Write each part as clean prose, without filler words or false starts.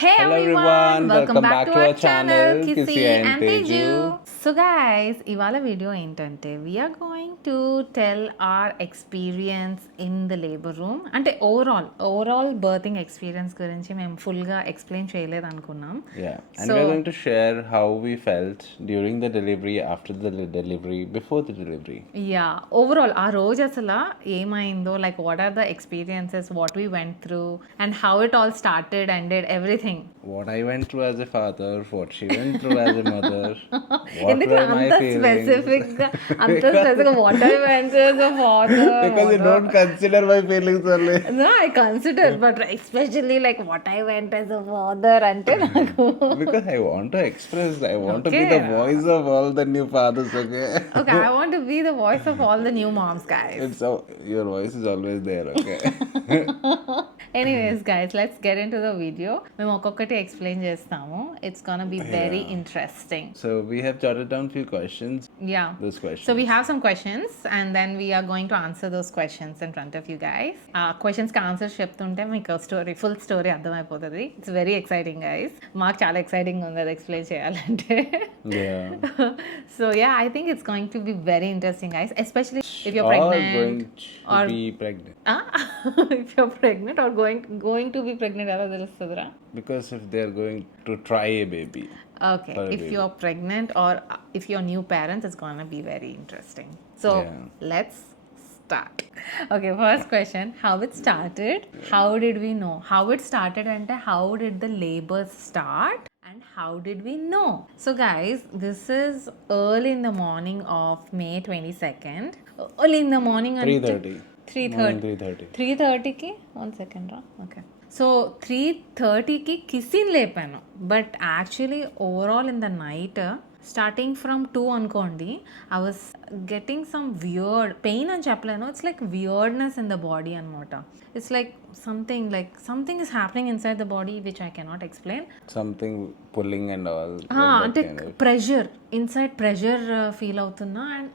Hey Hello everyone, everyone, welcome welcome back back to to our our channel channel, Kisi Kisi and and Teju. Teju. So guys, ఇవాళ వీడియో ఏంటంటే we are going to tell our experience in the labor room. అంటే overall berthing experience గురించి మేము ఫుల్గా ఎక్స్ప్లెయిన్ చేయలేదు అనుకున్నాం. Yeah, and so we're going to share how we felt during the delivery, after the delivery, before the delivery. Yeah overall ఆ రోజు అసలు ఏమైందో like what are the experiences what we went through and how it all started ended everything. What I went through as a father, what she went through as a mother, what ఎందుకు were my అంత feelings. Specific what I went as a Because you father. don't consider my feelings only. No, I consider, but especially like what I went as a father అంటే నాకు Because I want to express, I want to be okay. the voice of all the new fathers, okay? Okay, I want to be the voice of all the new moms, guys. Your voice is always there, okay? Anyways, guys, let's get into the video. మేము ఒక్కొక్కటి ఎక్స్ప్లెయిన్ చేస్తాము. It's gonna be very Yeah. interesting. So we have jotted down few questions. Yeah. Those questions. So we have some questions and then we are going to answer those questions in front of you guys. Questions కి ఆన్సర్స్ చెప్తుంటే మీకు story full story అర్థమైపోతుంది. It's very exciting guys. మాకు చాలా ఎక్సైటింగ్ ఉంది అది ఎక్స్ప్లెయిన్ చేయాలంటే. Yeah. So yeah, I think it's going to be very interesting, guys, especially if you're Or pregnant going to or be pregnant. Ah? if you're pregnant or going to be pregnant ఎలా తెలుస్తుందిరా? Because if they're going to try a baby. Okay, For a if baby. you're pregnant or if you're new parents, it's gonna be very interesting. So Yeah. let's start. Okay, first question: how it started? How did we know? How it started and how did the labor start? And how did we know? So guys, this is early in the morning of May 22nd. Early in the morning 3:30. 3:30. 3:30. 3:30కి 1 second రా. Okay, so 3:30కి కిసిన్ లేపాను. But actually overall in the night starting from 2 అనుకోండి, I was getting some weird pain అని చెప్పలేను. It's like weirdness in the body అనమాట. It's like something is happening inside the body which I cannot explain. Something pulling and all. అంటే kind of. Pressure inside pressure feel అవుతున్నా and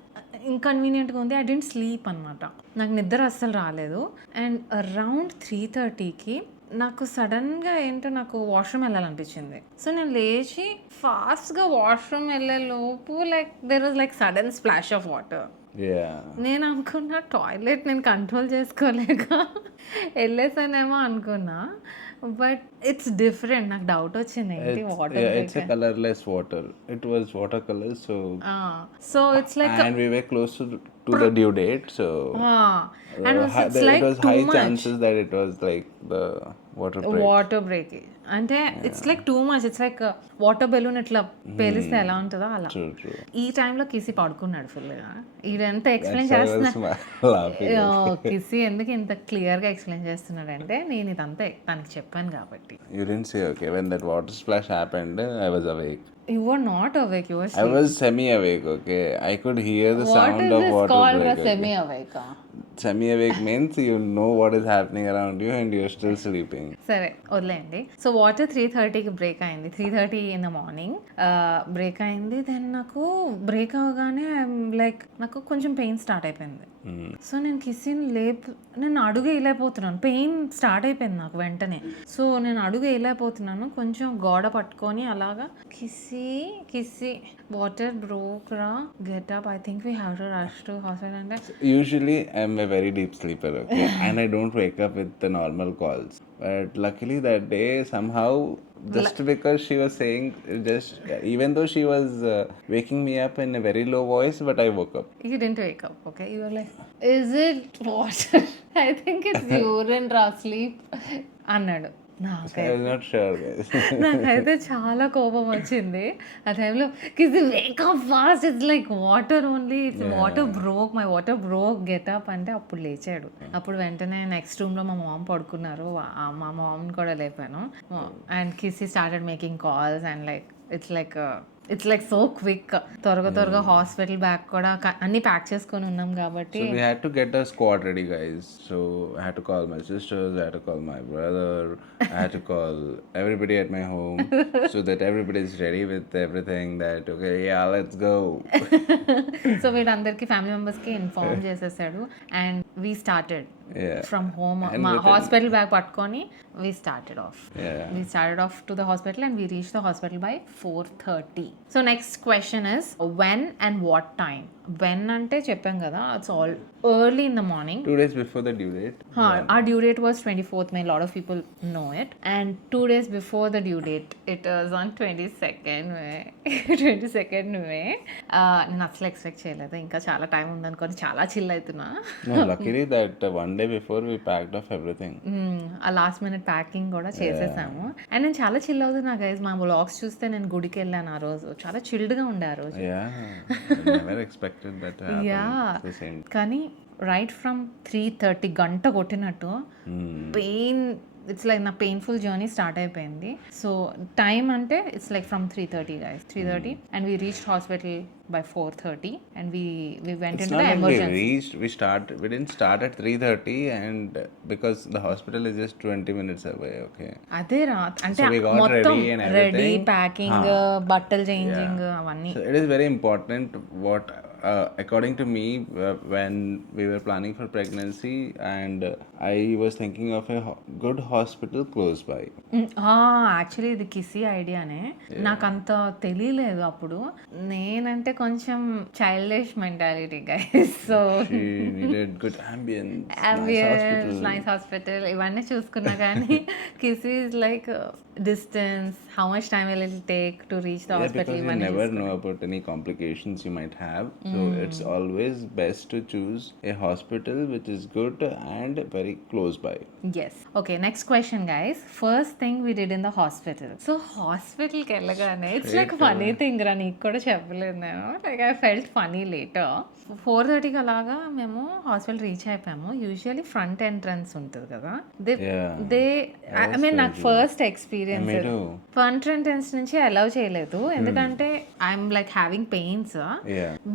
ఇన్కన్వీనియంట్గా ఉంది. I dent sleep అనమాట. నాకు నిద్ర అస్సలు రాలేదు. అండ్ అరౌండ్ 3:30కి నాకు సడన్గా ఏంటో నాకు వాష్రూమ్ వెళ్ళాలనిపించింది. సో నేను లేచి ఫాస్ట్గా వాష్రూమ్ వెళ్ళే లోపు like there was like sudden splash of water. Yeah. నేను అనుకున్నా టాయిలెట్ నేను కంట్రోల్ చేసుకోలేక వెళ్ళేసానేమో అనుకున్నా. But it's different. నాకు డౌట్ వచ్చింది ఏంటి It's a colorless water. It was watercolor, so. So it's like And we were close to the due date, so. And it's like it was too high much chances that it was like the water break. Water break. అంటే it's like too much. It's like water balloon ఇట్లా పేలిస్తే ఎలా ఉంటుందో అలా. True. ఈ టైంలో కిసి పడుకున్నాడు ఫుల్గా. ఇదంతా ఎక్స్ప్లెయిన్ So I was చేస్తున్నా. laughing. కిసి ఎందుకు ఇంత క్లియర్గా ఎక్స్ప్లెయిన్ చేస్తున్నాడంటే నేను ఇదంతా తనకి చెప్పాను కాబట్టి. You didn't say, okay, when that water splash happened, I was awake. You are not awake, you are I was semi-awake, okay. I could hear the what sound is of this water called break. Semi awake? Semi-awake means you know what is happening around you and you're still sleeping. సరే వదిలేయండి. So water 3:30కి బ్రేక్ అయింది. 3:30 in the morning break అయింది. దెన్ నాకు బ్రేక్ అవగానే లైక్ నాకు కొంచెం pain start అయిపోయింది. సో నేను నేను అడుగు వేయలేకపోతున్నాను. పెయిన్ స్టార్ట్ అయిపోయింది నాకు వెంటనే. సో నేను అడుగు వేయలేకపోతున్నాను. కొంచెం గోడ పట్టుకొని అలాగా కిసి వాటర్ బ్రోక్ రా, get up, I think we have to rush to hospital అంటే. Usually I'm a very deep sleeper, okay, and I don't wake up with the normal calls. But luckily that day somehow, just because she was saying, even though she was waking me up in a very low voice, but I woke up. You didn't wake up, okay? You were like, is it water? I think it's urine రా, sleep అన్నాడు. I was not sure, guys. నాకైతే చాలా కోపం వచ్చింది ఆ టైంలో. Kissy wake up fast, it's like water only, it's water broke, my water broke, get up అంటే అప్పుడు లేచాడు. అప్పుడు వెంటనే నెక్స్ట్ రూమ్లో మా మామ్ పడుకున్నారు. మా మామ్ని కూడా లేపాను. And Kissy started making calls and like it's like so quick. త్వరగా హాస్పిటల్ బ్యాగ్ కూడా అన్ని ప్యాక్ చేసుకొని ఉన్నాం కాబట్టి. So we had to get a squad ready, guys. So I had to call my sisters, I had to call my brother, I had to call everybody at my home so that everybody is ready with everything that, okay, yeah, let's go. So వీళ్ళందరికీ ఫ్యామిలీ మెంబర్స్కి ఇన్ఫార్మ్ చేసేసాడు and we started Yeah. From home And మా within- hospital bag పట్టుకొని we started off. Yeah. We started off to the hospital and we reached the hospital by 4:30. So next question is when and what time? When అంటే చెప్పాం కదా, it's all early in the morning. 2 days before the due date. Our due date was 24th May. A lot of people know it. And 2 days before the due date, it was on 22nd May. 22nd May. నేను అసలు ఎక్స్పెక్ట్ చేయలేదు, ఇంకా చాలా టైం ఉందనుకొని చాలా చిల్ అవుతున్నా. No, luckily that one day before we packed off everything. ఆ last minute packing కూడా చేసేసాము. అండ్ నేను చాలా చిల్ అవుతున్నా గైజ్. మా వ్లాగ్స్ చూస్తే నేను గుడికి వెళ్ళాను ఆ రోజు, చాలా చిల్డ్గా ఉండే ఆ రోజు. Yeah, I never expected that to happen. Yeah. It's the same. కానీ రైట్ ఫ్రమ్ 3:30 గంట కొట్టినట్టు పెయిన్, ఇట్స్ లైక్ నా పెయిన్ఫుల్ జర్నీ స్టార్ట్ అయిపోయింది. సో టైం అంటే ఇట్స్ లైక్ ఫ్రమ్ 3:30 గైస్, 3:30 and we reach hospital by 4:30 and we went It's into not the like emergency. we didn't start at 3:30 and because the hospital is just 20 minutes away, okay. అదే రా, అంటే So we got మొత్తం ready and ready, everything. Packing, బట్టలు చేంజింగ్ అవన్నీ. So it is very important what according to me when we were planning for pregnancy and I was thinking of a good hospital close by. Actually ఇది Kissy ఐడియానే. నాకు అంత తెలియలేదు అప్పుడు. నేనంటే కొంచెం childish mentality guys. So She needed good ambience, nice hospital ఇవన్నీ చూసుకున్నా కానీ Kissy is like distance, how much time will it take to reach the hospital. Because you never know about any complications you might have. So it's always best to choose a hospital which is good and very close by. Yes. Okay, next question guys. First thing we did in the hospital. So hospital కి వెళ్ళగానే it's like funny thing రా, నీకు కూడా చెప్పలేదు నేను. Like I felt funny later. 4:30కి అలాగా మేము హాస్పిటల్ రీచ్ అయిపోయాము. యూజువల్లీ ఫ్రంట్ ఎంట్రన్స్ ఉంటుంది కదా, ఐ మీన్ నాకు ఫస్ట్ ఎక్స్పీరియన్స్ ఫ్రంట్ ఎంట్రన్స్ నుంచి అలౌ చేయలేదు, ఎందుకంటే I'm like having pains.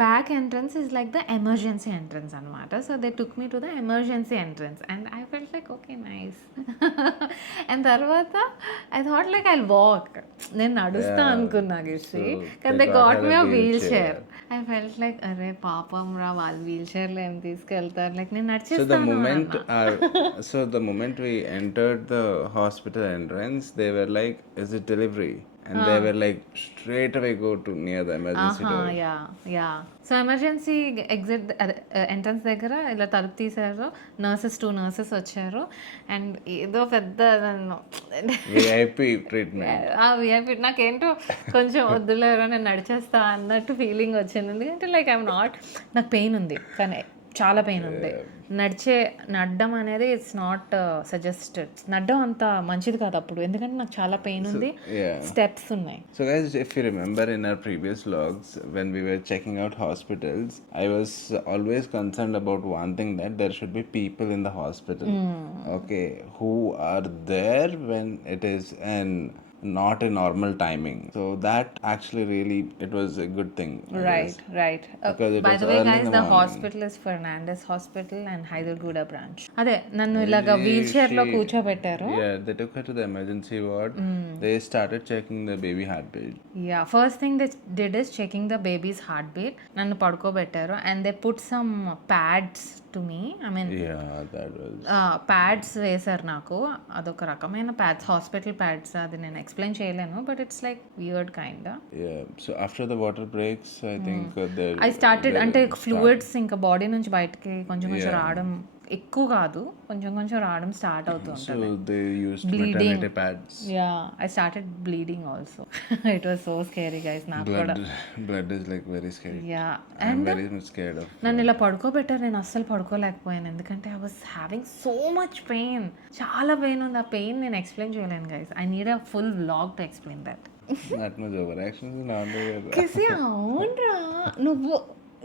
Back entrance is like the emergency entrance అనమాట. So they took me to the emergency entrance and I felt like okay nice. And తర్వాత I thought like I walk, నేను నడుస్తా అనుకున్నా Kissy, కానీ they got me a wheelchair. I felt like అరే పాపం రా, వాళ్ళు వీల్ చైర్లో ఏం తీసుకెళ్తారు, లైక్ నేను నడిచేస్తాను. So the moment we entered the hospital entrance, they were like, is it delivery? And they were like, straight away go to near the emergency door. Yeah so emergency exit entrance దగ్గర ఇలా తలుపు తీసారు, two nurses వచ్చారు అండ్ ఏదో పెద్ద VIP treatment. VIP నాకేంటో కొంచెం వద్దులేరో నేను నడిచేస్తా అన్నట్టు ఫీలింగ్ వచ్చింది. ఎందుకంటే లైక్ ఐఎమ్ నాట్, నాకు పెయిన్ ఉంది కానీ చాలా పెయిన్ ఉంది. నడ్డం అనేది ఇట్స్ నాట్ సజెస్టెడ్. నడ్డం అంత మంచిది కాదు అప్పుడు, ఎందుకంటే నాకు చాలా పెయిన్ ఉంది, స్టెప్స్ ఉన్నాయి. So guys, if you remember in our previous vlogs when we were checking out hospitals, I was always concerned about one thing, that there should be people in the hospital, okay, who are there when it is not a normal timing. So that actually really, it was a good thing. Right. Because it By was the way early guys, in the the morning. hospital is Fernandez Hospital and Hyderguda branch. అదే నన్ను ఇలాగా wheel chair లో కూర్చోబెట్టారు. Yeah, they took her to the emergency ward. They started checking the baby heartbeat. Yeah, first thing they did is checking the baby's heartbeat. నన్ను పడుకోబెట్టారు and they put some pads to me. I mean, Yeah, that was. Pads వేశారు నాకు. అదొక రకమైన pods, hospital pods. అది నేను ఎక్స్ప్లెయిన్ చేయలేను, but it's like weird kind. Yeah, so after the water breaks, I think I started అంటే ఫ్లూయిడ్స్ ఇంకా బాడీ నుంచి బయటకి కొంచెం కొంచెం రావడం, ఎక్కువ కాదు, కొంచెం కొంచెం రావడం స్టార్ట్ అవుతూ ఉంటుంది. So they used Bleeding. maternity pads. Yeah, I started bleeding also. It was so scary guys. నాకు కూడా Blood is like very scary. Yeah, I'm and very much scared of. నన్ను ఇలా పడుకోబెట్టారు, నేను అస్సలు పడుకోలేకపోయాను ఎందుకంటే I was having so much pain. చాలా పెయిన్ ఉంది. ఆ పెయిన్ నేను ఎక్స్ప్లెయిన్ చేయలేను guys. I need a full vlog to explain that. That much overreaction is not there. కిసి అవునరా, నువ్వు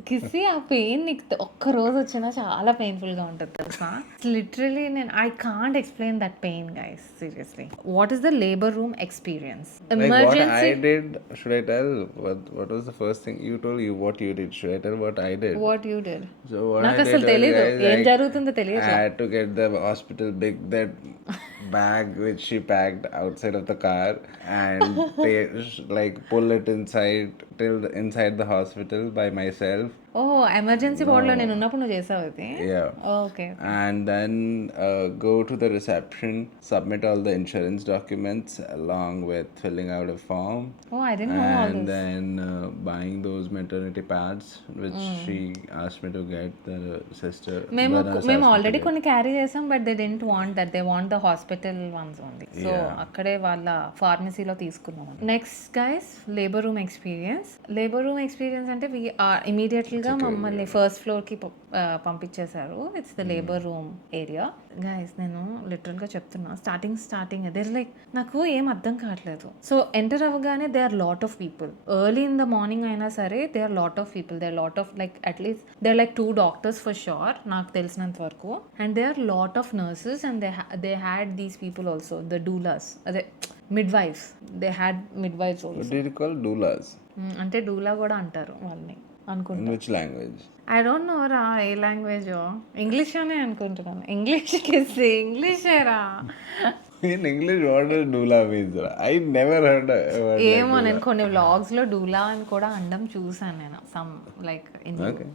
కిసి ఆ పెయిన్ నీకు ఒక్క రోజు వచ్చినా చాలా పెయిన్ఫుల్గా ఉంటుంది తెలుసా. లిటరలీ నేను I can't explain that pain guys, seriously. What is the labour room experience? Like what I did, should I tell? What was the first thing you told? What you did? Should I tell what I did? What you did? So what నాకు I అసలు did was, తెలీదు guys, ఏం like, జరుగుతుందో తెలియదు. I had to get the hospital that bag which she packed outside of the car and like pull it inside inside the hospital by myself oh! Emergency వార్డ్‌లో నేను ఉన్నప్పుడు నువ్వు చేసావా ఇది? Yeah. Okay. And then go to the reception, submit all the insurance documents along with filling out a form, oh! I didn't know all and this. then buying those maternity pads which she asked me to get, the sister, మేము the nurse మేము asked me to already get. కొన్ని క్యారీ చేసాం. But they didn't want that. They want the hospital once only. So Yeah. అక్కడే వాళ్ళ ఫార్మసీలో తీసుకున్నాం. Next guys labour room experience. Labour room experience అంటే ఇమీడియట్లీగా మమ్మల్ని ఫస్ట్ ఫ్లోర్కి పంపించేశారు. It's the labour room area. Guys నేను లిటరల్గా చెప్తున్నా, స్టార్టింగ్ దేర్ లైక్ నాకు ఏం అర్థం కావట్లేదు. సో ఎంటర్ అవ్వగానే they are lot of people. Early in the morning అయినా సరే they are lot of people. They are lot of like at least they are like 2 doctors for sure నాకు తెలిసినంత వరకు. And they are lot of nurses and they had these people also, the doulas, అదే midwives. They had midwives What also. did you call doulas? అంటే డూలా కూడా అంటారు వాళ్ళని In అనుకుంటా. which language? I don't know రా ఏ లాంగ్వేజ్. ఇంగ్లీష్ అనే అనుకుంటున్నాను. ఇంగ్లీష్కి ఇంగ్లీషేరా. In English, what does doula means? I never heard a word like ఏమో నేను doula. కొన్ని వ్లాగ్స్లో డూలా అని కూడా అండం చూసాను నేను. Some like in. Okay.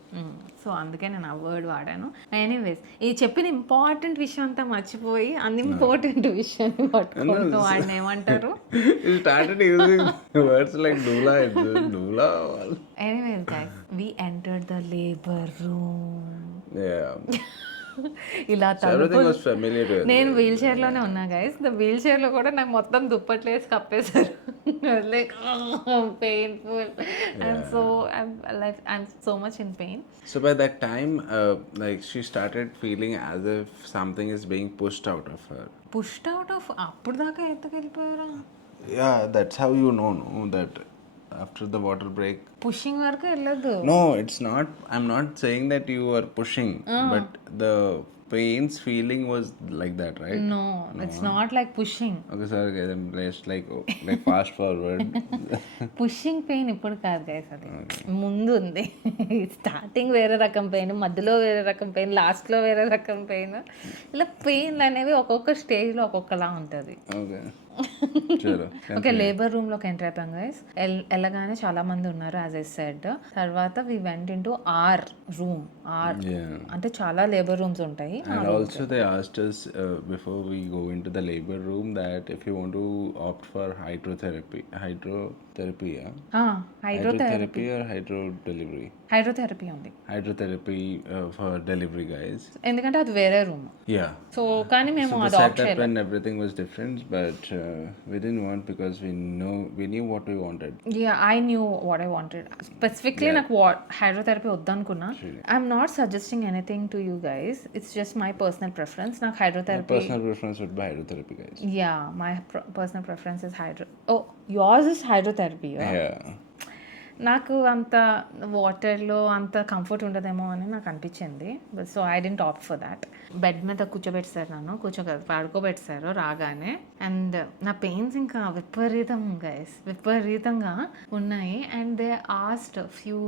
So అందుకే నేను ఆ వర్డ్ వాడాను. ఎనీవేస్ ఈ చెప్పిన ఇంపార్టెంట్ విషయం అంతా మర్చిపోయి అన్ఇంపార్టెంట్ విషయాన్ని పట్టుకుంటూ వాడిని ఏమంటారు. You started using words like doula. It's just doula. Anyways guys we entered the labour room. Yeah. ఇలా So everything was familiar to us. నేను వీల్ చైర్లోనే ఉన్నా గైస్. ద వీల్ చైర్లో కూడా నాకు మొత్తం దుప్పట్లు వేసి కప్పేశారు. Like painful. I'm so much in pain. So by that time, like she started feeling as if something is being pushed out of her. Pushed out of అప్పుడు దాకా ఎత్తుకెళ్ళిపోయారా? Yeah, that's how you know, no, that after the water break. Pushing వరకు వెళ్ళదు. No, it's not. I'm not saying that you were pushing, but the pain's feeling was like that, right? No it's not like pushing. Okay, sorry, guys. I'm just like fast forward. Pushing pain ఇప్పుడు కాదు గైస్, అది ముందు ఉంది. స్టార్టింగ్ వేరే రకం పెయిన్, మధ్యలో వేరే రకం పెయిన్, లాస్ట్లో వేరే రకం పెయిన్. ఇలా పెయిన్లు అనేవి ఒక్కొక్క స్టేజ్లో ఒక్కొక్కలా ఉంటుంది. Okay. Sure. Okay, labour room లోకి ఎంటర్ అయిపోయాం గైస్. వెళ్ళగానే చాలా మంది ఉన్నారు యాజ్ ఐ సెడ్. తర్వాత we went in to OR room. Yeah. అంటే చాలా లేబర్ రూమ్స్ ఉంటాయి. And also they asked us before we go into the labor room that if you want to opt for hydrotherapy, yeah? Hydrotherapy or hydro delivery? Hydrotherapy ఉంది. Hydrotherapy for delivery, guys. ఎందుకంటే అది వేరే room. Yeah. So కానీ మేము So the అది opt setup చేయలేదు. and everything was different, but we didn't want because we knew what we wanted. Yeah I knew what I wanted. Specifically నాకు hydrotherapy వద్దనుకున్నా. I'm not suggesting anything to you guys. It's just my personal preference. నాకు My hydrotherapy, personal preference would be hydrotherapy, guys. Yeah my personal preference is yours is hydrotherapy. Yeah. నాకు అంత వాటర్లో అంత కంఫర్ట్ ఉండదేమో అని నాకు అనిపించింది. So I didn't opt for that. Bed మీద కూర్చోబెట్టారు, నన్ను పడుకోబెట్టారు రాగానే. అండ్ నా పెయిన్స్ ఇంకా విపరీతంగా ఉన్నాయి. And they asked few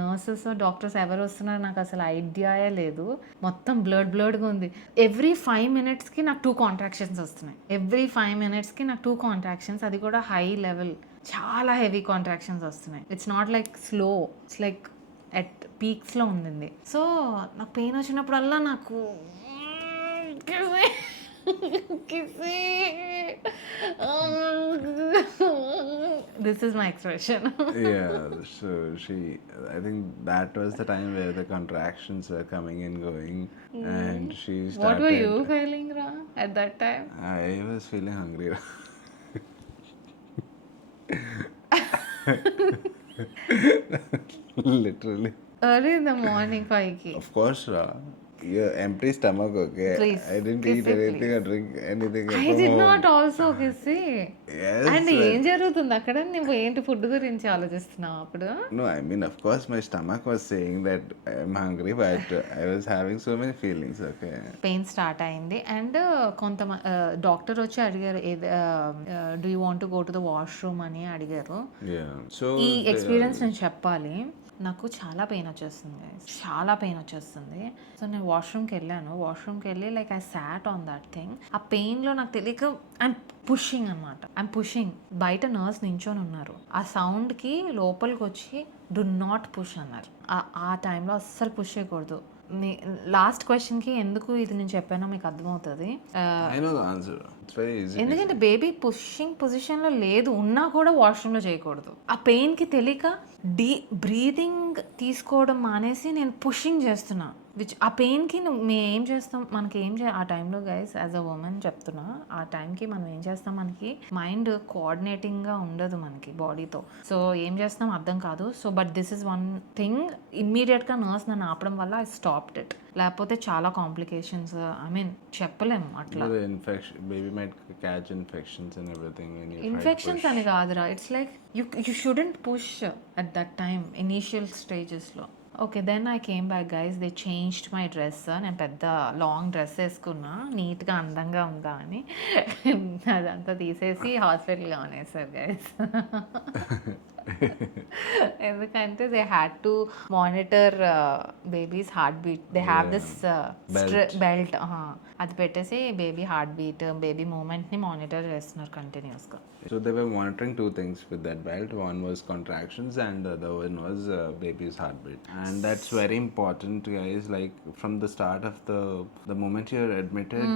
nurses doctors ఎవరు వస్తున్నారు, నాకు అసలు ఐడియాయే లేదు. మొత్తం బ్లడ్గా ఉంది. ఎవ్రీ 5 minutesకి నాకు 2 contractions వస్తున్నాయి. ఎవ్రీ 5 minutesకి నాకు 2 contractions, అది కూడా హై లెవెల్, చాలా హెవీ కాంట్రాక్షన్స్ వస్తున్నాయి. It's not like slow, it's like at పీక్స్లో ఉంది. సో నాకు పెయిన్ వచ్చినప్పుడల్లా నాకు this is my expression. Yeah, so I think that was the time where the contractions were coming and going, and she started. What were you feeling, Ra, at that time? I was feeling hungry. Literally. Early in the morning 5కి. Of course, your empty stomach, okay? Please, I didn't Kisi, eat anything or drink anything. I did not also, Kisi. Yes. And ఏం జరుగుతుంది అక్కడ? నువ్వు ఏంటి ఫుడ్ గురించి ఆలోచిస్తున్నావు అప్పుడు? No, I mean, of course, my stomach was saying that I'm hungry, but I was having so many feelings, okay? Pain start అయింది. అండ్ కొంతమంది డాక్టర్ వచ్చి అడిగారు, do you want to go to the washroom అని అడిగారు. Yeah. So ఈ ఎక్స్పీరియన్స్ నేను చెప్పాలి. నాకు చాలా పెయిన్ వచ్చేస్తుంది. సో నేను వాష్రూమ్కి వెళ్ళి like I sat on that thing. ఆ పెయిన్లో నాకు తెలియక ఐమ్ పుషింగ్ అనమాట. I'm pushing. బయట నర్స్ నించొని ఉన్నారు. ఆ సౌండ్కి లోపలికి వచ్చి డు నాట్ పుష్ అన్నారు. ఆ టైంలో అస్సలు పుష్ చేయకూడదు. లాస్ట్ క్వశ్చన్కి ఎందుకు ఇది నేను చెప్పానో మీకు అర్థమవుతుంది. ఎందుకంటే బేబీ పుషింగ్ పొజిషన్లో లేదు, ఉన్నా కూడా వాష్రూమ్లో చేయకూడదు. ఆ పెయిన్కి తెలియక బ్రీతింగ్ తీసుకోవడం మానేసి నేను పుషింగ్ చేస్తున్నా. ఆ పెయిన్కి మేము ఏం చేస్తాం, మనకి ఆ టైంలో గైస్ యాజ్ అ ఉమెన్ చెప్తున్నా, ఆ టైంకి మనం ఏం చేస్తాం, మనకి మైండ్ కోఆర్డినేటింగ్గా ఉండదు మనకి బాడీతో. సో ఏం చేస్తాం అర్థం కాదు. So but this is one thing, ఇమ్మీడియట్గా నర్స్ నన్ను ఆపడం వల్ల ఐ స్టాప్డ్ ఇట్. లేకపోతే చాలా కాంప్లికేషన్స్, ఐ మీన్ చెప్పలేము అట్లా. ఇన్ఫెక్షన్స్ అని కాదురా, it's like you shouldn't push at that time initial స్టేజెస్లో. Okay, then I came back guys. They changed my dress. నేను పెద్ద లాంగ్ డ్రెస్ వేసుకున్నా, నీట్గా అందంగా ఉందా అని. అదంతా తీసేసి హాస్పిటల్గా అనేసారు గైస్. ఎందుకంటే they had to monitor baby's heartbeat. They have this belt, అది పెట్టేసి బేబీ హార్ట్ బీట్, బేబీ మూమెంట్ని మానిటర్ చేస్తున్నారు కంటిన్యూస్గా. So they were monitoring two things with that belt. One was contractions and the other one was baby's heartbeat. And that's very important, guys. Like from the start of the moment you're admitted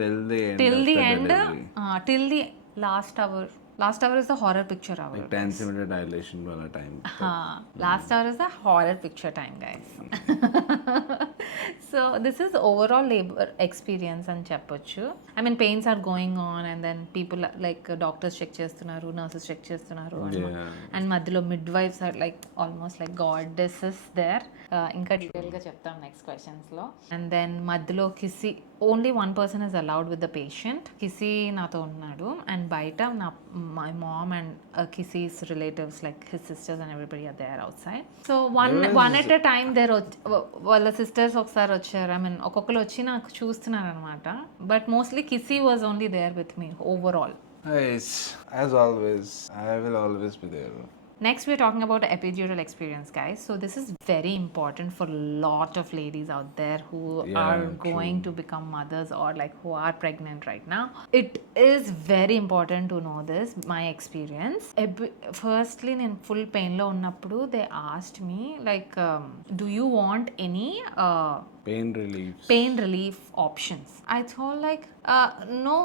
till the end of the delivery. Till the last hour. Last hour is the horror picture hour. Like 10 centimeter dilation wala time. Last hour is the horror picture time, guys. So this is overall labor experience అని చెప్పొచ్చు. I mean pains are going on and then people like doctors check చేస్తున్నారు, nurses check చేస్తున్నారు, and మధ్యలో midwives are like almost like goddesses there. ఇంకా డీటెయిల్గా చెప్తాం నెక్స్ట్ క్వశ్చన్స్లో. And then మధ్యలో Kissy, only one person is allowed with the patient. Kissy నాతో ఉన్నాడు, అండ్ బయట my mom and Kisi's relatives like his sisters and everybody are there outside. So one at a time there వాళ్ళ sisters ఒకసారి వచ్చారు. I mean ఒక్కొక్కరు వచ్చి నాకు చూస్తున్నారు అనమాట. But mostly Kissy was only there with me overall. As always, I will always be there. Next, we're talking about epidural experience, guys. So this is very important for a lot of ladies out there who are going to become mothers or like who are pregnant right now. It is very important to know this, my experience. Firstly, in full pain lo unnappudu, they asked me like, do you want any pain relief options? I thought like no,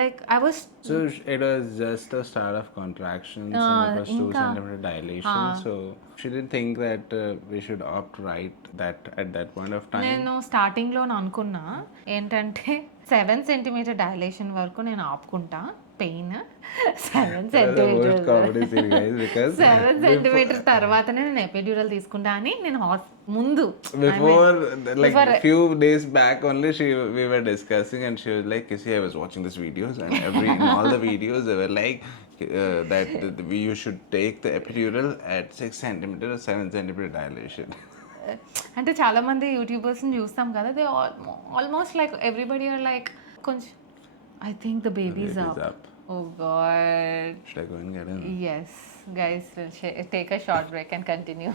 like I was. So it was just the start of contractions and it was 2 centimeter dilation. So she didn't think that we should opt right that at that point of time. నేను స్టార్టింగ్ లో అనుకున్నా ఏంటంటే 7 centimetre dilation వరకు నేను ఆపుకుంటా పెయిన్. 7 సెంటీమీటర్ తర్వాతనే నేను ఎపిడ్యూరల్ తీసుకుంటా అని నేను ముందు before like few days back only we were discussing and she was like, Kisi, I was watching these videos and in all the videos they were like that you should take the epidural at 6 centimeter or 7 centimeter dilation. అంటే చాలా మంది యూట్యూబర్స్ని చూస్తాం కదా, they almost like everybody are like కొంచెం I think the babies up. Oh God. Should I go and get in? Yes, guys, we'll take a short break and continue.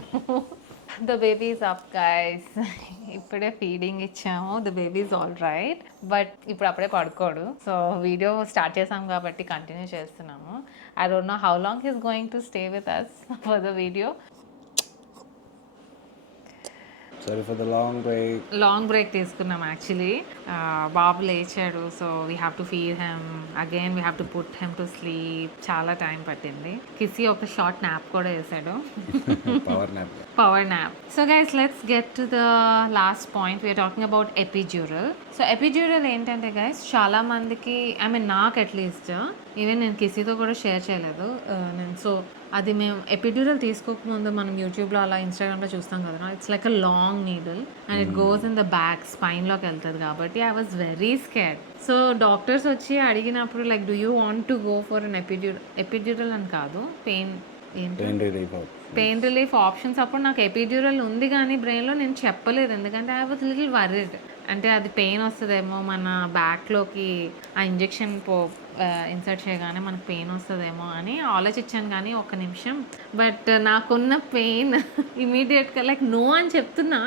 The baby is up, guys. ఇప్పుడే ఫీడింగ్ ఇచ్చాము. The baby is all right. But ఇప్పుడు అప్పుడే పడుకోడు. So video start చేసాం కాబట్టి కంటిన్యూ చేస్తున్నాము. I don't know how long he's going to stay with us for the video. Sorry for the long break తీసుకున్నాం actually. బాబు లేచాడు, so we have to feed him again, we have to put him to sleep. చాలా time పట్టింది. కిసి ఒక short nap కూడా వేసాడు, power nap. So guys, let's get to the last point. We're talking about epidural. So epidural ఏంటంటే guys, చాలా మందికి, I mean నాకు అట్లీస్ట్, ఈవెన్ నేను కిసితో కూడా షేర్ చేయలేదు. సో అది మేము ఎపిడ్యూరల్ తీసుకోకముందు మనం యూట్యూబ్లో అలా ఇన్స్టాగ్రామ్లో చూస్తాం కదా, it's like a long needle and it goes in the back స్పైన్లోకి వెళ్తుంది కాబట్టి I was very scared. So doctors వచ్చి అడిగినప్పుడు like, do you want to go for an epidural అని కాదు, పెయిన్ రిలీఫ్ ఆప్షన్స్. అప్పుడు నాకు ఎపిడ్యూరల్ ఉంది కానీ బ్రెయిన్లో నేను చెప్పలేదు, ఎందుకంటే ఐ వాజ్ లిటిల్ వర్రిడ్. అంటే అది పెయిన్ వస్తుందేమో మన బ్యాక్లోకి ఆ ఇంజెక్షన్ ఇన్సర్ట్ చేయగానే మనకు పెయిన్ వస్తుందేమో అని ఆలోచించాను కానీ ఒక్క నిమిషం. బట్ నాకున్న పెయిన్ ఇమీడియట్గా లైక్ నో అని చెప్తున్నా,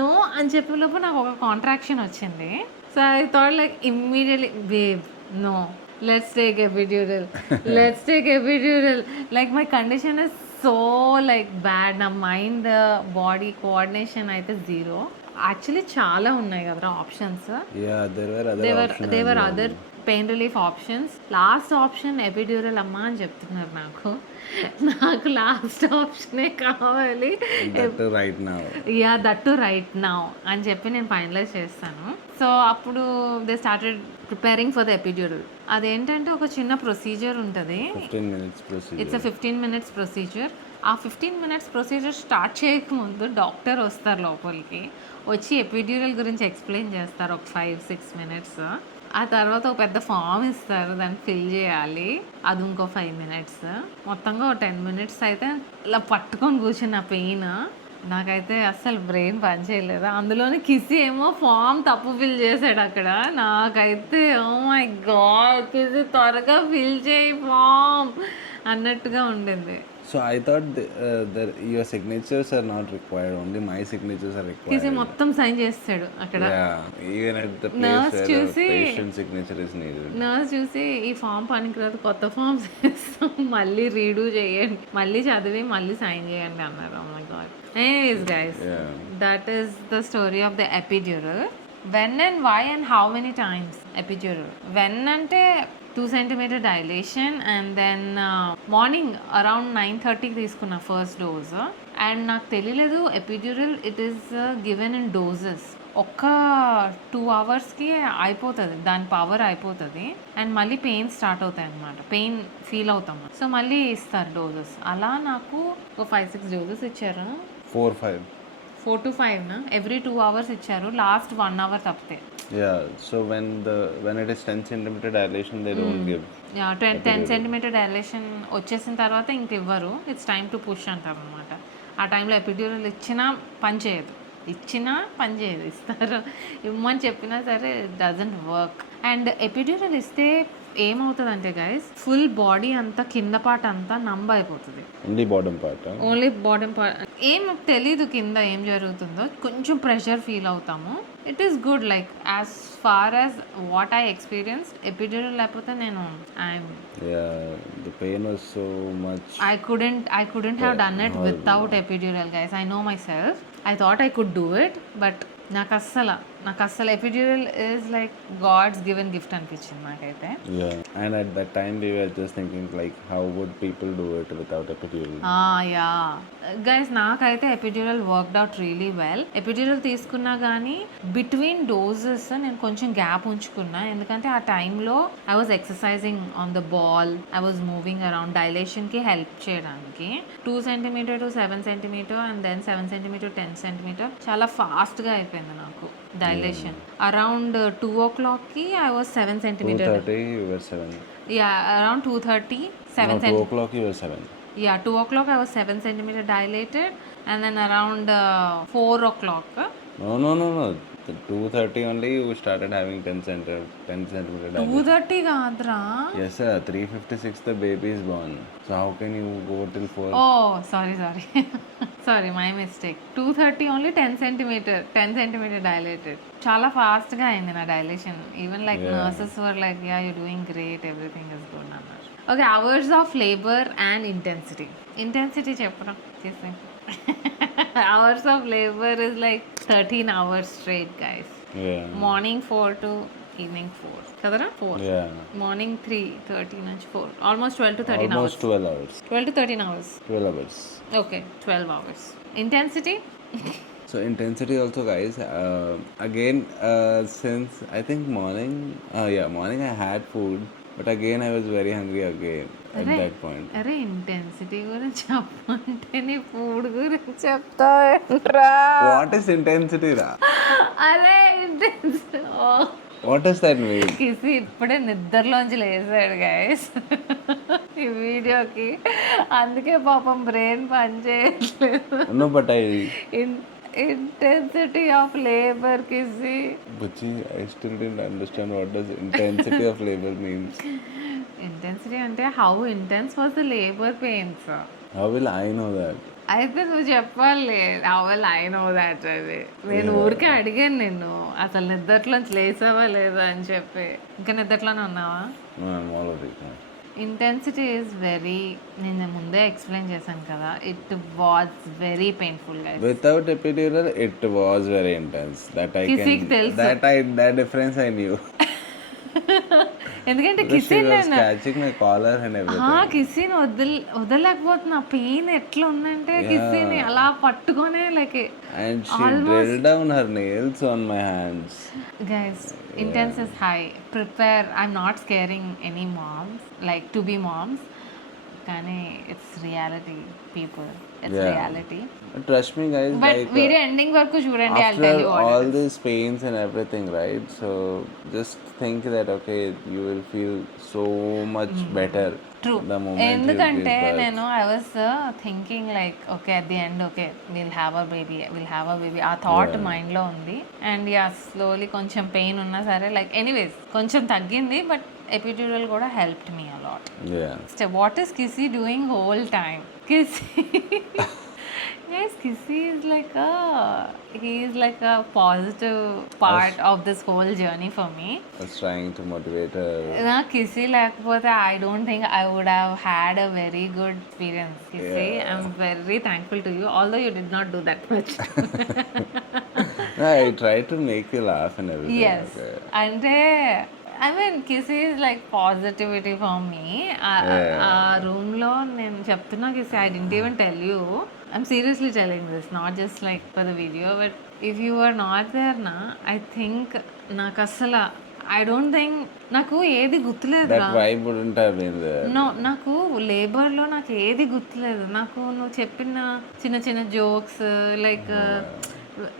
నో అని చెప్పే లోపు నాకు ఒక కాంట్రాక్షన్ వచ్చింది. So I thought like immediately babe no, let's take epidural, let's take epidural. Like my condition is so like bad, నా మైండ్ బాడీ కోఆర్డినేషన్ అయితే జీరో. యాక్చువల్లీ చాలా ఉన్నాయి కదా options. Yeah, there were other options as దేవర్ well. Other pain relief options. Last option epidural అమ్మా అని చెప్తున్నారు నాకు. నాకు లాస్ట్ ఆప్షనే కావాలి. That too right now. Yeah that to right now అని చెప్పి నేను ఫైనలైజ్ చేస్తాను. సో అప్పుడు they started preparing for the epidural. అదేంటంటే ఒక చిన్న ప్రొసీజర్ ఉంటుంది. 15 minutes procedure. It's 15 minutes procedure. ఆ 15 minutes ప్రొసీజర్ స్టార్ట్ చేయకముందు డాక్టర్ వస్తారు లోపలికి, వచ్చి ఎపిడ్యూరల్ గురించి ఎక్స్ప్లెయిన్ చేస్తారు ఒక 5-6 minutes. ఆ తర్వాత ఒక పెద్ద ఫామ్ ఇస్తారు, దాన్ని ఫిల్ చేయాలి, అది ఇంకో 5 minutes. మొత్తంగా ఒక 10 minutes అయితే ఇలా పట్టుకొని కూర్చున్న పెయిన్. నాకైతే అస్సలు బ్రెయిన్ పనిచేయలేదు. అందులోనే కిసి ఏమో ఫామ్ తప్పు ఫిల్ చేశాడు అక్కడ. నాకైతే ఓ మై గాడ్, కిసి త్వరగా ఫిల్ చేయి ఫామ్ అన్నట్టుగా ఉండింది. So I thought your signatures are not required. Only my signatures are required. కిసి మొత్తం సైన్ చేస్తాడు అక్కడ. Yeah, even at the place Nurse where చూసి- the patient signature is needed. Nurse చూసి ఈ ఫామ్ పనికిరాదు, కొత్త ఫామ్ చేస్తాం, మళ్ళీ రీడూ చేయండి, మళ్ళీ చదివి మళ్ళీ సైన్ చేయండి అన్నారు. Oh my God. Anyways guys, Yeah. That is the story of the epidural. When and why and how many times epidural. When అంటే 2 centimeter dilation and then morning around 9:30కి తీసుకున్న ఫస్ట్ డోస్. అండ్ నాకు తెలియలేదు epidural it is given in doses. ఒక్క 2 hours-కి అయిపోతుంది, దాని పవర్ అయిపోతుంది అండ్ మళ్ళీ పెయిన్ స్టార్ట్ అవుతాయి అన్నమాట. పెయిన్ ఫీల్ అవుతాం, సో మళ్ళీ ఇస్తారు డోజెస్. అలా నాకు ఒక 5-6 డోజెస్ ఇచ్చారు. 4-5. 4 to 5 నా ఎవ్రీ 2 hours ఇచ్చారు, లాస్ట్ 1 hour తప్పితే. Yeah. So when it is 10 centimeter dilation, they don't give. 10 centimeter dilation వచ్చేసిన తర్వాత ఇంక ఇవ్వరు, ఇట్స్ టైమ్ టు పుష్ అంటారు అనమాట. ఆ టైంలో ఎపిడ్యూరల్ ఇచ్చినా పని చేయదు, ఇస్తారు ఇవ్వమని చెప్పినా సరే it doesn't work. And epidural ఇస్తే ఏమవుతుందంటే గైస్, ఫుల్ బాడీ అంతా కింద పార్ట్ అంతా నంబ్ అయిపోతుంది. Only bottom part. Huh? Only bottom part ఏం తెలీదు కింద ఏం జరుగుతుందో, కొంచెం ప్రెషర్ ఫీల్ అవుతాము. It is good like as far as what I experience. Epidural లేకపోతే నేను Yeah, the pain was so much. I couldn't have done it without epidural, guys. I know myself. I thought I could do it, but నాకు అస్సలు epidural is like god's given gift అనిపించింది నాకైతే. Yeah, and at that time we were just thinking like, how would people do it without epidural? Yeah guys, నాకైతే epidural worked out really well. Epidural తీసుకున్నా కానీ between doses నేను కొంచెం గ్యాప్ ఉంచుకున్నా, ఎందుకంటే ఆ టైంలో I was exercising on the ball, I was moving around డైలేషన్కి హెల్ప్ చేయడానికి. 2 centimeter to 7 centimeter అండ్ దెన్ 7 centimeter 10 centimeter చాలా ఫాస్ట్గా అయిపోయింది నాకు డైలేషన్. అరౌండ్ 2 o'clockకి I was 7 centimeter. 2:30 you were 7. Yeah around 2:30 7 No, 2 o'clock you were 7. Yeah, 2 o'clock I was 7 centimeter dilated, and then around 4 o'clock. No. The 2:30 only you started having 10 centimeter dilation. 2:30 కాదురా. Yes sir, 3:56 the baby is born. So how can you go till 4? Oh, sorry. Sorry, my mistake. 2:30 only 10 centimeter dilated. చాలా ఫాస్ట్గా అయింది నా డైలేషన్. Even like nurses were like yeah you doing great, everything is good అన్నారు. Okay, hours of labour and intensity చెప్పరా చేసి. Hours of labour is like 13 hours straight, guys. Yeah. Morning 4 to evening 4 కదరా. 4 Yeah. Morning 3:30 నుంచి 4, almost 12 to 13 hours. Almost 12 hours. 12 to 13 hours. 12 hours. Okay, 12 hours. Intensity? So intensity also, guys. Again, since I think morning I had food, but again I was very hungry again at that point. అరే ఇంటెన్సిటీ గురించి చెప్పంటే నీ ఫుడ్ గురించి చెప్తావేంట్రా? What is intensity, ra? అరే intensity. What does that mean? కిసి ఇప్పుడే నిద్రలోంచి లేసాడు గైస్ ఈ వీడియోకి, అందుకే పాపం బ్రెయిన్ పని చేయట్లేదు. No, but Intensity of labor, Kissy. Butchie, I still didn't understand what does intensity of labor means. Intensity అంటే how intense was the labor pains? How will I know that? అయితే నువ్వు చెప్పాలి how will I know that అది నేను ఊరికే అడిగాను నిన్ను అసలు నిద్రలోంచి లేసావా లేదా అని చెప్పి ఇంకా నిద్రలోనే ఉన్నావా No, I'm all awake now. Intensity is very నేను ముందే ఎక్స్ప్లెయిన్ చేశాను కదా it was very painful guys Without epidural, it was very intense. Kissy-కి తెలుసు. That difference I knew. ఎందుకంటే Because she Kissy was catching my collar and everything. కిసీని వదలలేకపోతున్నా pain ఎట్లా ఉందంటే కిసీని అలా పట్టుకొనే like And she drilled down her nails on my hands. Guys intense is high prepare I'm not scaring any moms like to be moms కానీ it's reality people it's reality Trust me, guys. But Like, video ending వరకు చూడండి I tell after you all these pains and everything, right? So just think that okay, you will feel so much better true the moment you ఎందుకంటే give birth. నేను I was thinking like okay at the end okay will have a baby ఆ థాట్ మైండ్లో ఉంది and yeah slowly కొంచెం పెయిన్ ఉన్నా సరే like anyways కొంచెం తగ్గింది బట్ ఎపిడ్యూరల్ కూడా helped me a lot Yeah. What is కిసీ డూయింగ్ హోల్ టైమ్ కిసీ Yes, Kissy is he is like a positive part of this whole journey for me. I was trying to motivate her. నా Kissy లేకపోతే I don't think I would have had a very good experience Kissy I'm very thankful to you although you did not do that much No, I tried to make you laugh and everything. Yes Okay. అంటే I mean Kissy is like positivity for me ఆ రూమ్లో నేను చెప్తున్నా Kissy I didn't even tell you I'm seriously telling this not just like for the video but if you are not there నా I think నాకు అసలు I don't think నాకు ఏది గుర్తులేదు That vibe wouldn't have been there. నాకు లేబర్లో నాకు ఏది గుర్తులేదు నాకు నువ్వు చెప్పిన చిన్న చిన్న jokes like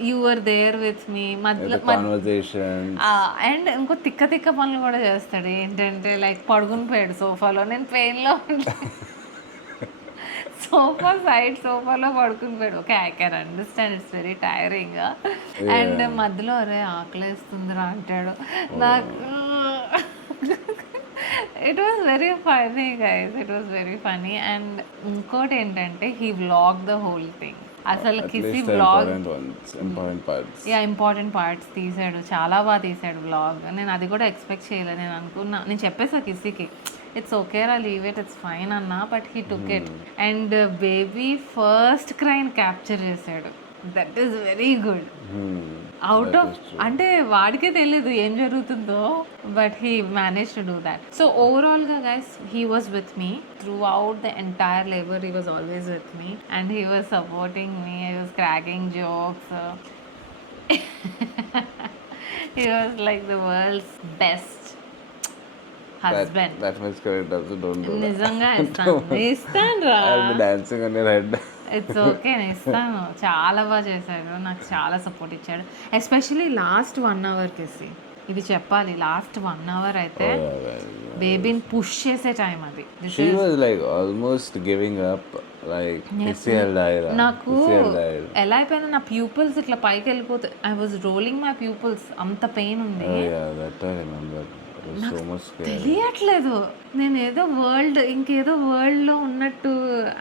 you are there with me The conversations. And ఇంకో తిక్క తిక్క పనులు కూడా చేస్తాడు ఏంటంటే లైక్ పడుకుని పోయాడు సోఫాలో నేను పెయిన్లో సోఫాలో పడుకుని పోయాడు okay I can understand it's very tiring and మధ్యలో అరే ఆకలేస్తుందిరా అంటాడు నాకు it was very funny guys it was very funny and ఇంకోటి ఏంటంటే he vlog the whole thing అసలు At కిసి least the vlog important parts. Important parts తీసాడు చాలా బాగా తీసాడు వ్లాగ్ నేను అది కూడా ఎక్స్పెక్ట్ చేయలేదు నేను అనుకున్నా నేను చెప్పేసా కిసికి ఇట్స్ ఓకే రా లీవ్ ఇట్స్ ఫైన్ అన్నా but he took it and baby first crying capture చేశాడు that is very good out of అంటే వాడికే తెలియదు ఏం జరుగుతుందో but he manage to do that so ఓవరాల్గా guys he was with me throughout the entire labour he was always with me and he was supporting me he was cracking jokes he was like the world's best husband That much credit also don't do that. నిజంగా ఇస్తాను రా I'll be dancing on your head. It's okay నేను ఇస్తాను చాలా బాగా చేశాడు నాకు చాలా సపోర్ట్ ఇచ్చాడు ఎస్పెషలీ లాస్ట్ 1 hour కిసి ఇది చెప్పాలి లాస్ట్ 1 hour అయితే బేబీని పుష్ చేసే టైం అది She was like almost giving up. Like Kissy had died. నాకు Kissy had died. ఎలా అయిపోయినా నా ప్యూపుల్స్ ఇట్లా పైకి వెళ్ళిపోతే ఐ వాజ్ రోలింగ్ మై ప్యూపుల్స్ అంత పెయిన్ ఉంది Oh yeah, that I remember. It was so much scary. తెలియట్లేదు నేను ఏదో ఇంకేదో వరల్డ్లో ఉన్నట్టు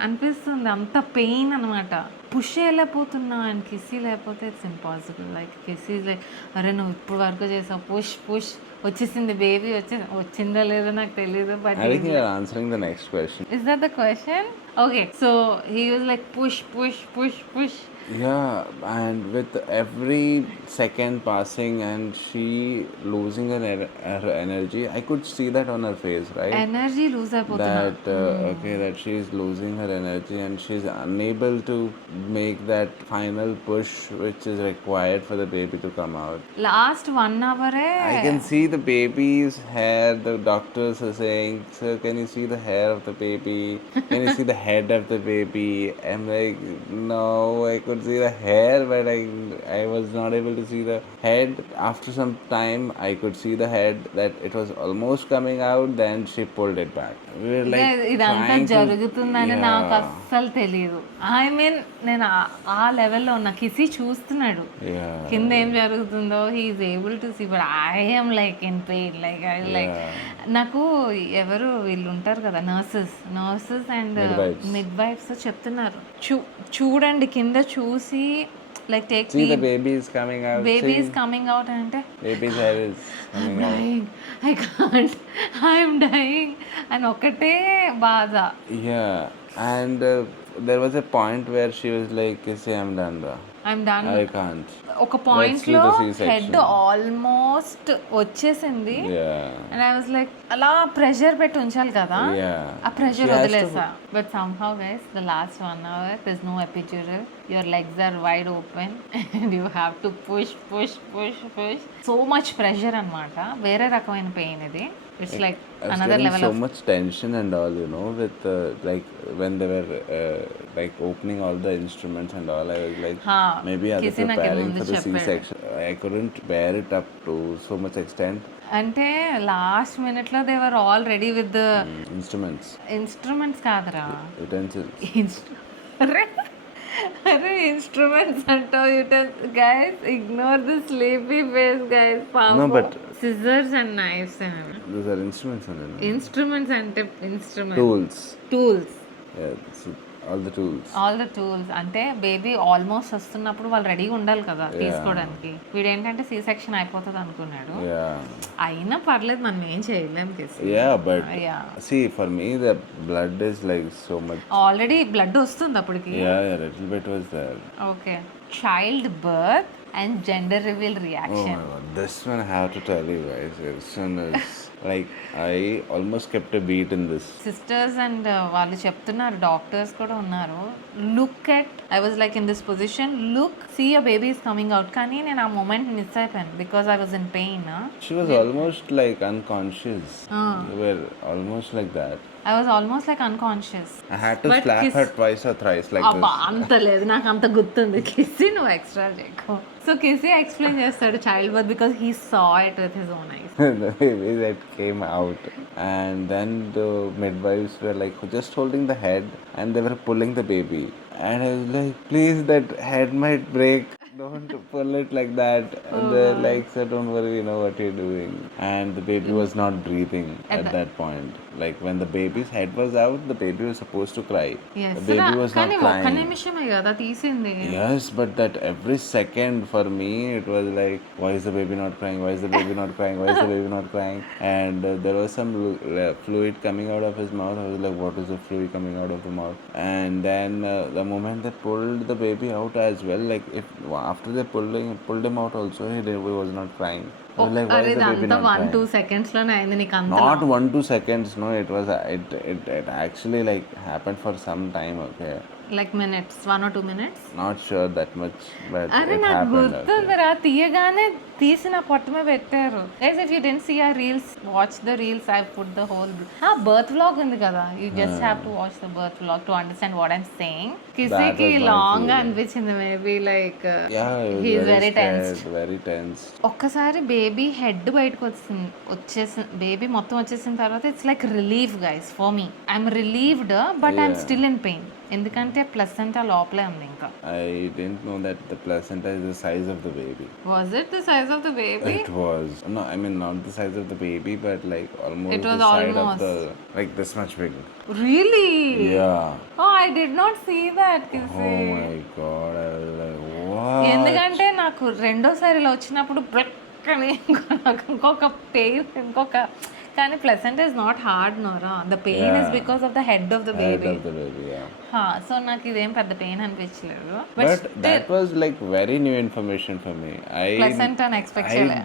అనిపిస్తుంది అంత పెయిన్ అనమాట పుష్ చేయలేకపోతున్నా అండ్ కిస్సీ లేకపోతే ఇట్స్ ఇంపాసిబుల్ లైక్ కిస్సీ లైక్ అరే నువ్వు ఇప్పుడు వరకు చేసావు పుష్ వచ్చేసింది బేబీ వచ్చిందో లేదో నాకు తెలియదు but I think you're answering the next question. Is that the question okay so he was like push Yeah, and with every second passing and she losing her energy, I could see that on her face, right? Energy lose అయిపోతున్నా That okay, that she is losing her energy and she's unable to make that final push which is required for the baby to come out. Last 1 అవరే I can see the baby's hair. The doctors are saying, "Sir, can you see the hair of the baby? Can you see the head of the baby?" I'm like, "No, I couldn't could see the hair, but I was not able to see the head. After some time, I could see the head that it was almost coming out. Then she pulled it back. We were like ఇదంతా trying to, జరుగుతుందని నాకు yeah, అస్సలు తెలియదు. I mean నేను ఆ లెవెల్లో ఉన్న కిసి చూస్తున్నాడు yeah, కింద ఏం జరుగుతుందో, he is able to see, but I'm like in pain, like నాకు ఎవరు వీళ్ళు ఉంటారు కదా nurses and midwives. Midwives చెప్తున్నారు, చూడండి కింద చూసి, like take See, the baby is coming out. Baby See, is coming out అంటే baby's head is coming out. Dying, I can't, I'm dying అని ఒకటే బాధ. Yeah, and there was a point where she was like, "Kissy, I'm done, bro. I'm done. I can't. ఒక Let's పాయింట్లో do the C-section." Head almost వచ్చేసింది Yeah, and I was like అలా pressure పెట్టి ఉంచాలి కదా, yeah. ఆ pressure She has to- వదిలేసా. But somehow guys the last 1 hour there's no epidural, your legs are wide open and you have to push so much pressure అన్నమాట. వేరే రకమైన పెయిన్ ఇది. It's like I was another getting level so of much tension and all, with like when they were like opening all the instruments and all. I was like, maybe are they కిసి నాకు preparing ముందు for the చెప్పాడు. C-section? I couldn't bear it up to so much extent. అంటే last మినిట్లో they were all ready విత్ Instruments, instruments కాదురా, utensils. అరే instruments అంటావు, guys ignore the sleepy face guys. No, but scissors and knifes those are instruments, only, no? Instruments అంటే instrument Tools. Tools, Yeah, all the tools. All the tools. అంటే baby almost వస్తున్నప్పుడు వాళ్ళు రెడీగా ఉండాలి కదా తీసుకోవడానికి. వీడేంటంటే సి సెక్షన్ అయిపోతుంది అనుకున్నాడు. Yeah. అయినా పర్లేదు, మనం ఏం చేయలేం కిసి. Yeah, but Yeah. see, for me, the blood is like so much. Already blood వస్తుంది అప్పటికి. Yeah, a little bit was there. Okay, child birth and gender reveal Oh reaction. my god, this one I have to tell you guys. This one is like I almost kept a beat in this. Sisters and వాళ్ళు చెప్తున్నారు, doctors కూడా ఉన్నారు, look at, I was like in this position, look see a baby is coming out. కానీ నేను ఆ moment miss అయిపోయాను because I was in pain. She was almost like unconscious. You were almost like that. I was almost like unconscious. I had to slap her twice or thrice like అబ్బా అంత లేదు, నాకు అంత గుర్తుంది. కిసి నువ్వు ఎక్స్ట్రా చేయకు. సో కిసి ఎక్స్ప్లెయిన్ చేస్తాడు child birth because he saw it with his own eyes. this. The baby that came out, and then the midwives were like just holding the head and they were pulling the baby. And I was like, please, that head might break. Don't pull it like that. And they're like, sir, don't worry, we know what you're doing. And the baby was not breathing at that point. Like when the baby's head was out, the baby was supposed to cry. The baby was not కానీ ఒక్క crying. నిమిషమే కదా తీసింది. Yes, but that every second for me, it was like, why is the baby not crying? Why is the baby not crying? Why is the baby not crying? And there was some fluid coming out of his mouth. I was like, what is the fluid coming out of the mouth? And then the moment they pulled the baby out as well, like if after they pulled him out also, he was not crying. I was like, why is the baby ఇదంతా not 1-2 crying? seconds లోనే అయింది నీకు అంత. Not 1-2 seconds, no. It actually like happened for some time. Okay. Like minutes, 1 or 2 minutes. Not sure that much, but అరే it నాకు happened. గుర్తుందిరా, తీయగానే తీసి నా పొట్టమే పెట్టారు. Guys if you didn't see ఆ reels, watch the reels. I put the whole birth vlog ఉంది కదా, you just have to watch the birth vlog to understand what I'm saying. కిసికి was my లాంగ్ గా feeling. అనిపించింది maybe, like Yeah, I was హీఈస్ very very tense. scared, very tense. ఒక్కసారి baby head బయటకు వచ్చేసి baby మొత్తం వచ్చేసిన తర్వాత it's like relief guys for me. I'm relieved but I'm still in pain. ఎందుకంటే ప్లసెంటా లోపలే ఉంది ఇంకా. I didn't know that the placenta is the size of the baby. Was it the size of the baby? It was. No, I mean not the size of the baby, but like almost It was the side almost. of the, like this much big. Really? Yeah. Oh I did not see that కిసి. Oh my god, I was like, what? ఎందుకంటే నాకు రెండోసారి ఇలా వచ్చినప్పుడు బ్లక్ అని నాకు ఇంకొక pain, కానీ ప్లసెంట్ ఇస్ నాట్ హార్డ్ నోరా, the pain is because of the head of the Head baby. of the baby, yeah. So నాకు iదేం పెద్ద పెయిన్ అనిపించలేదు. But that was like very new information for me. Placenta expect చేయలే.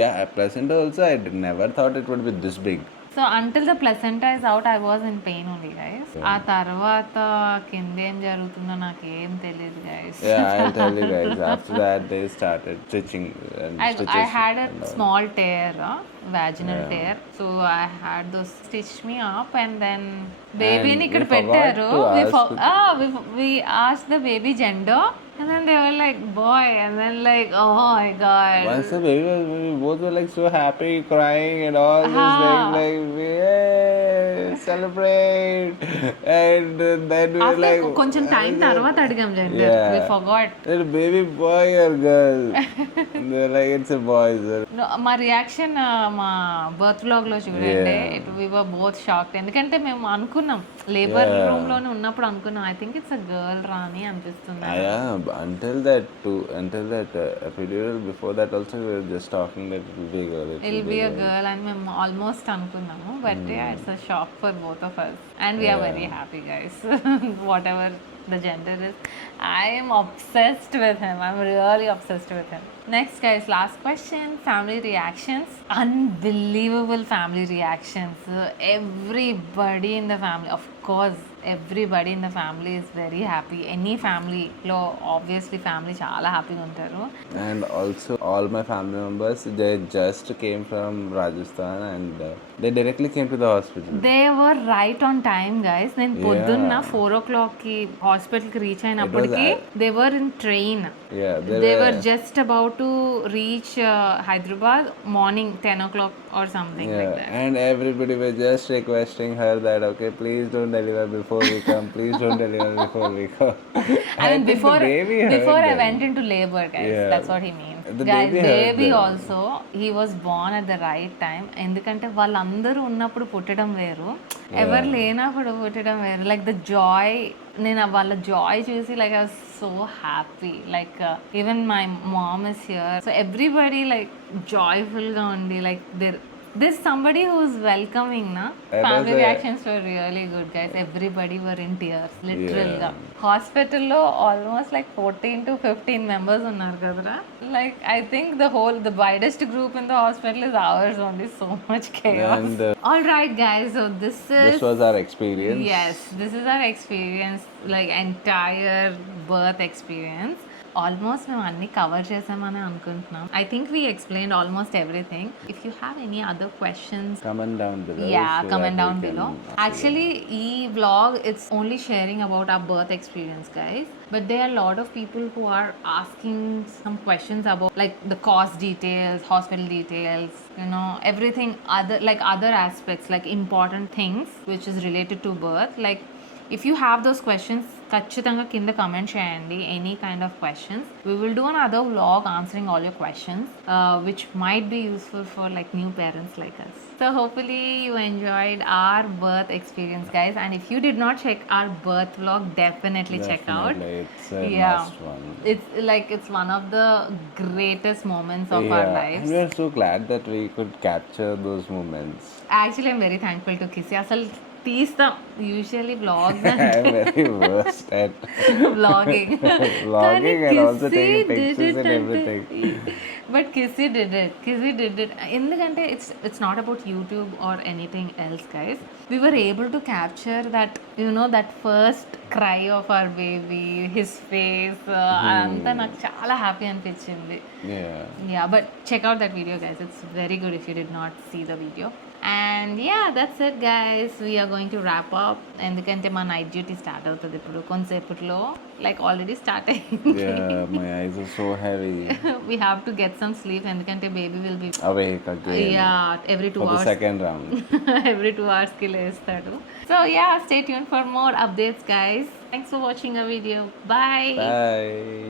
Yeah, placenta also I never thought it would be this big. So until the placenta is out I was in pain only guys. ఆ తర్వాత కింద ఏం జరుగుతుందో నాకు ఏం తెలియదు guys. Yeah, I'll tell you guys. After that, they started stitching and I stitches. had a and all. small tear vaginal tear. So I had those stitched me up, and then baby And ni we ikkada forgot pettaru. to ask. We asked the baby gender, and then they were like boy, and then like oh my god. Once the baby was, we both were like so happy, crying and all this thing, Ha. like yay, celebrate. And then we were After like, కొంచెం టైం తర్వాత అడిగాం gender. yeah, We forgot. is it baby boy or girl? And they're like, it's a boy, sir. No, మా రియాక్షన్ మా బర్త్ వ్లాగ్లో చూడండి. వి were both shocked. ఎందుకంటే మేము అనుకున్నాం లేబర్ రూమ్లోనే ఉన్నప్పుడు అనుకున్నాం I think it's a girl రా అని అనిపిస్తుంది. Yeah, but until that too, until that epidural, before that also we were just talking that it will be a girl. It'll be a girl అని మేము ఆల్మోస్ట్ అనుకున్నాము. But it's a shock for both of us and we're very happy guys. Whatever the gender is, I am obsessed with him. I'm really obsessed with him. Next guys, last question, family reactions. Unbelievable family reactions. Everybody in the family, of course everybody in the family is very happy. Any family lo obviously family చాలా హ్యాపీగా ఉంటారు. And also all my family members, they just came from Rajasthan and they directly came to the hospital. They were right on time guys. నేను పొద్దున్న 4 o'clock కి హాస్పిటల్కి రీచ్ అయినప్పటికీ they were in train. Yeah, they were just about to reach Hyderabad morning 10 o'clock or something like that. And everybody was just requesting her that okay, please don't deliver before we come, please don't deliver before we come. I mean before I them. went into labor guys. Yeah. That's what he means. The Guys, baby them. also he was born at the right time. ఎందుకంటే వాళ్ళందరూ ఉన్నప్పుడు పుట్టడం వేరు, ఎవరు లేనప్పుడు పుట్టడం వేరు. Like the Joy, నేను వాళ్ళ జాయ్ చూసి like I was so happy. Like even my mom is here, so everybody like జాయ్ఫుల్గా ఉండి like this somebody who is welcoming na. Family reactions were really good guys. Everybody were in tears literal ga. Hospital lo almost like 14 to 15 members unnaru kadra. Like I think the widest group in the hospital is ours only. So much chaos. And, all right guys, so this was our experience. Yes, this is our experience, like entire birth experience. Almost మేము అన్ని కవర్ చేసామని అనుకుంటున్నాం. I think we explain almost everything. If you have any other questions, comment down below. Comment down below. Actually ఈ vlog it's only sharing about our birth experience guys, but there are a lot of people who are asking some questions about like the cost details, hospital details, you know, everything other aspects, like important things which is related to birth. Like if you have those questions, ఖచ్చితంగా కింద comment చేయండి. Any kind of questions, we will do another vlog answering all your questions which might be useful for like new parents like us. So hopefully you enjoyed our birth experience guys, and if you did not check our birth vlog, definitely check out. It's a must one. It's one of the greatest moments of our lives. And we are so glad that we could capture those moments. Actually I'm very thankful to Kisi. అసలు తీస్తాం usually vlogs I'm very worst at vlogging and also taking pictures and everything. But Kisi did it ఎందుకంటే it's not about YouTube or anything else guys. We were able to capture that, you know, that first cry of our baby, his face, అంతా నాకు చాలా హ్యాపీ అనిపించింది. Yeah, but check out that video guys, it's very good if you did not see the video. And yeah, that's it guys, we are going to wrap up ఎందుకంటే మా night duty start అవుతుంది ఇప్పుడు కొంతసేపట్లో, like already start అయింది. Yeah, my eyes are so heavy. We have to get some sleep ఎందుకంటే baby will be awake again. Yeah, every 2 for hours. the second round. Every 2 hours కి లేస్తాడు. So yeah, stay tuned for more updates guys. Thanks for watching our video. Bye.